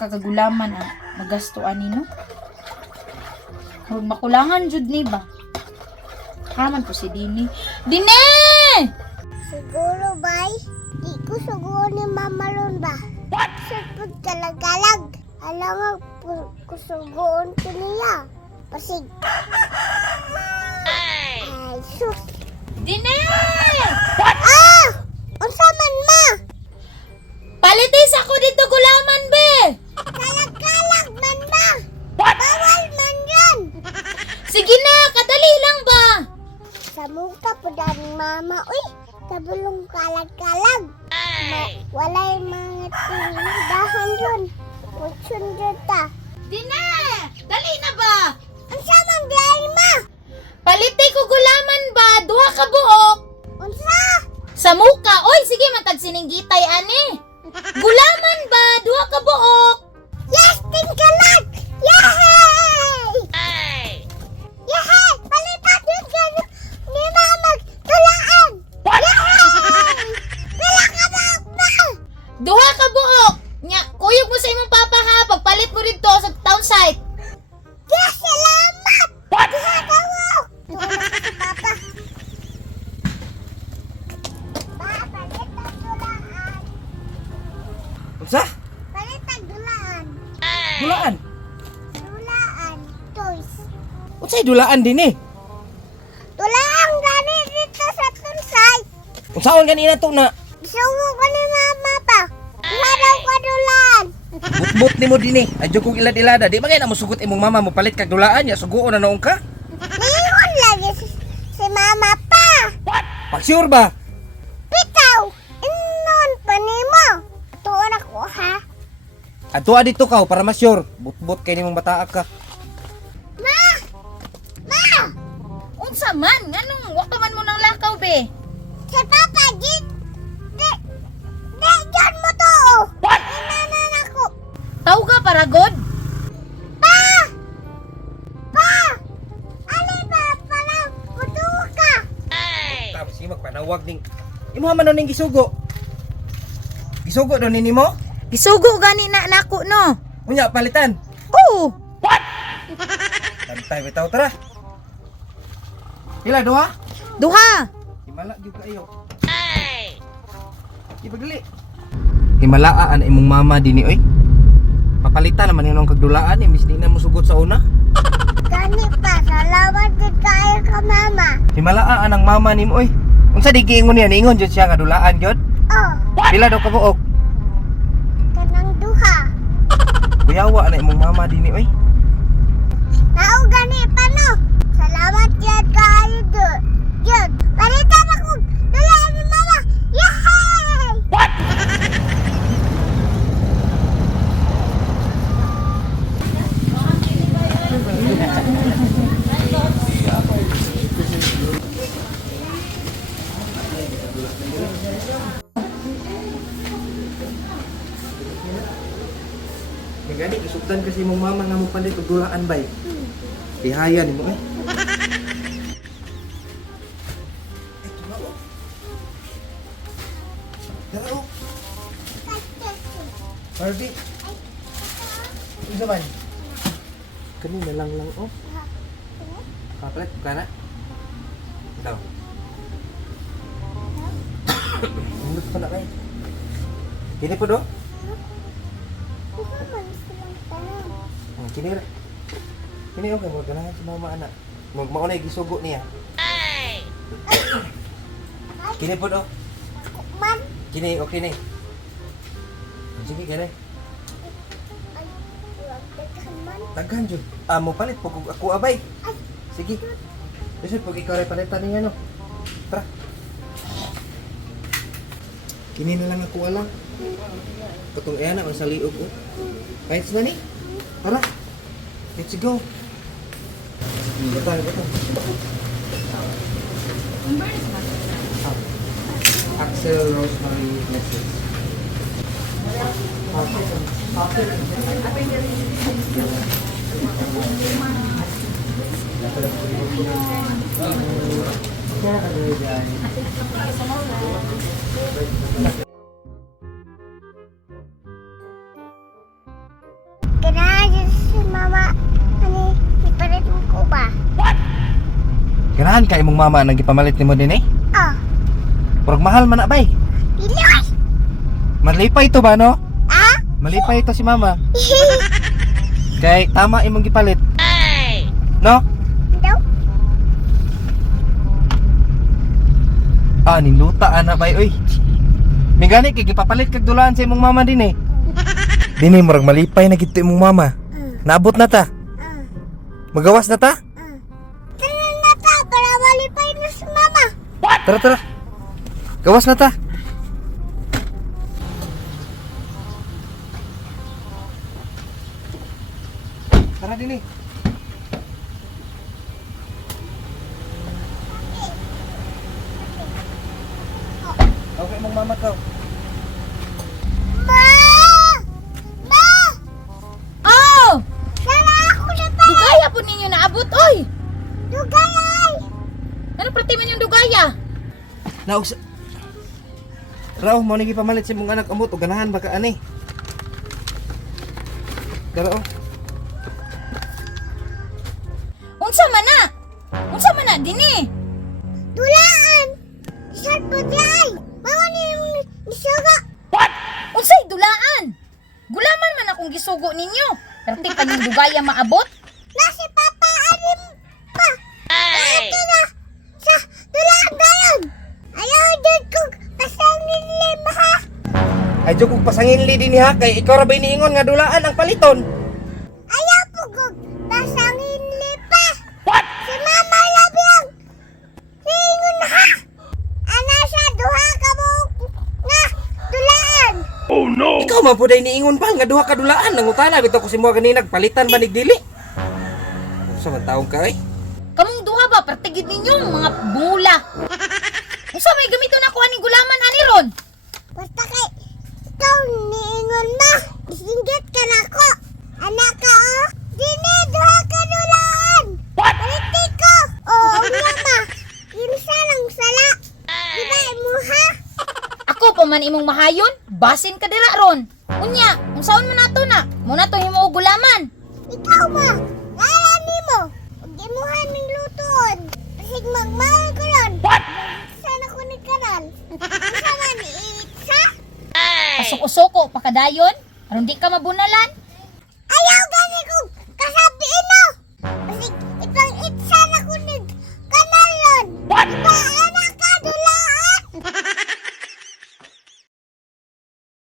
kakagulaman ang magastuan nino. Huwag makulangan jud ni ba? Haman ko si Dini. Dine! Siguro, bay. Di ko siguro ni Mama Lon ba? What? Sapod galag-galag. Alam mo, kusugoon ko niya. Pasig. Ay, sus. Dine! Ah! Unsa man ma? Palitis ako dito gulaman, be! Galag-galag man ba? Bawal man yan. Sige na, kadali lang ba? Sa muka po dahil mama. Uy, kabulong kalag-kalag. Walay mga tindahan dun. Kutsun dito. Dine! Dali na ba? Unsa man dahil ma? Paliti ko gulaman ba? Duha ka buok. Unsa? Sa muka. Oy, sige matag sininggitay ani. Gulaman ba? Duha ka buok. Yes, tingkalag! Yay! Yay! Palitan yun kayo ni mama tulaan! Yay! Pila ka ba? Duha ka buok. Nya, kuyog mo sa imong papa ha. Pagpalit mo dito sa town site. Yes, salamat! Diha ka mo! Tulog si papa. Palitan tulaan. Unsa? Palitan tulaan. Dulaan. Tulaan. Toys. Unsay dulaan dinhi? Tulaan gani dito sa tunsay. Unsaon ganina to na Isugo ko ni mama pa. Diha daw ka dulaan. butbut nimo dinhi. Adyo kong ilad-ilada. Di magay na mo sugot imong mama mo palit kag dulaan ya suguon na noong ka. Ngayon lagi si mama pa. Pag sure ba? Pitaw. Inon pa nimo. Tuon ako ha. Adto dito ka para mas sure. Butbut kay nimong bataa ka. Ma! Ma! Unsa man? Nganong wa pa man mo nang lakaw, be? Si Papa Git! Di dyan mo to! Inanan ako! Tau ka paragod? Pa! Pa! Ali ba pala? Kudo ka! Tapos sige magpanawag ning imo man ning gisugo. Gisugo do nimo? Isugo gani na nako no. Unya palitan. Oo. Tantay bitaw tara. Pila duha? Duha. Himala jud kayo. Ipagali. Himalaan imong mama dinhi oy. Papalitan naman yung kagdulaan imbis di na mo sugot sa una. Gani pa, salamat din kayo ka mama. Himalaan ang mama nimo oy. Unsa di giingon niya niingon jud siya kadulaan jud. Oh, Pila daw ka buok? kanang duha. Kuyawa na imong mama dinhi oy. Nao gani pa no. Salamat yan kayo doon. Yun, palitan ako. Dulaan ni mama. Yay! Gani isugdan kasi imong mama nga mo palit og dulaan bay. Dihaya nimo eh. Daro. Barbie. Unsa man? Kani na lang oh. Kapalit ka na. Ikaw. Nindot pa na kay. Kini po do? Bukan man silang tanong. Kini ra. Kini okay mo ganahan si mama anak. Mao na gisugo niya. Kini po do. Man, Kini okay ni. Sige gani. ay, huwag daghan man. Daghan jud. Mo palit po kung ako abay. Ay, Sige. Kasi pag ikaw rin palitan niya no. Tara. Kini na lang ako alam. Katong ayan ang sa liog oh. Kahit na ni. Tara. Let's go. Bata. Axel Rosemary Message. Ganahan ka imong mama nang gipamalit nimo din eh. Ah, Purag mahal man na bay. Iloy! Malipay ito ba no? Ah? Malipay ito si mama. Kay tama imong gipalit. No? Daw? Niluta ana bay oy. Mingani kay gipapalit kag dulaan sa imong mama din eh. Dini murag malipay na gito imong mama. Naabot na ta. Magawas na ta? Tara na ta, para malipay na si mama. Tara tara. Gawas na ta. Tara dini. Okay mong mama ka. Ma! Ma! Oh! Tara ako na pa! Dugaya po ninyo naabot, oy! Dugay! Ano prati man yung dugaya? Naus. Raw mo nigi pamalit sa mong anak amot o ganahan baka ani. Tara oh. Unsa man na? Unsa man na dinhi? Dulaan! Isang pagay! Mga nisuga! Unsay dulaan? Gulaman man akong gisugo ninyo. Perti pa yung dugaya maabot? Nasi papa anim pa! Ito na! Sa dulaan gayon! Ayaw dyan kong pasangin lima ha! Ay jud kog pasangin li dinhi ha kay ikaw ra ba iniingon nga dulaan ang paliton. Ayaw po kong pasangin lipa! Si mama labiyang! Hingon na ha! Ana siya duha ka mo nga dulaan! Ikaw man pud ay niingon pa nga duha ka dulaan nangutana bitaw ko si mo ganina palitan ba nig dili. Unsa man taong ka eh? Kamong duha ba pertigid ninyo mga bula? Unsa may gamiton ako ani gulaman ani ron? Basta kay ikaw niingon ma! Isinggit ka na ko! Anak ka oh! Dini duha ka dulaan! Palitik ko! Oo nga ma! Kinsa lang sala! Diba mo ha? Ako pa man imong mahayon, basin ka dira ron. Unya, unsaon man nato na? Muna to himo og gulaman. Ikaw ma! Lala ni mo! Huwag imuhan ng lutoon! Pasig magmahal ko ron! Sana ko ni kanal! Isa man iitsa! Pasok-usoko pa kadayon, aron di ka mabunalan. Ayaw gani kong